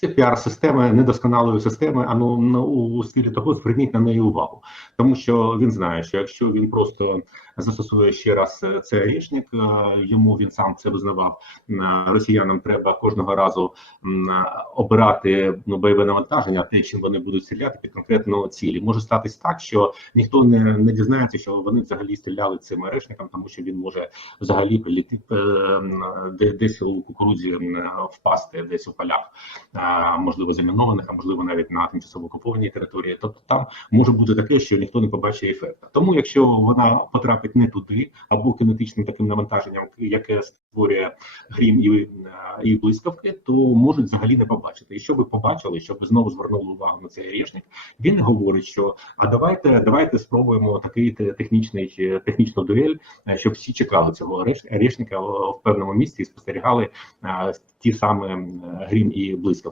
Це піар-система недосконалої системи, а ну у стилі того зверніть на неї увагу, тому що він знає, що якщо він просто застосує ще раз е, цей річник, е, йому він сам це визнавав. е, Росіянам треба кожного разу обирати ну бойове навантаження, те, чим вони будуть стріляти під конкретно цілі. Може статись так, що ніхто не, не дізнається, що вони взагалі стріляли цим решником, тому що він може взагалі приліти десь у кукурудзі впасти, десь у полях, можливо, замінованих, а можливо, навіть на тимчасово окупованій території. Тобто там може бути таке, що ніхто не побачить ефекту. Тому, якщо вона потрапить не туди, або кінетичним таким навантаженням, яке створює грім і, е, і блискавки, то можуть взагалі не побачити. І що ви побачили, щоб ви знову звернули увагу на цей рішник, він говорить, що а давайте давайте спробуємо такий технічний е, технічну дуель, е, щоб всі чекали цього рішника в певному місці і спостерігали ті самі м, грім і блискавки.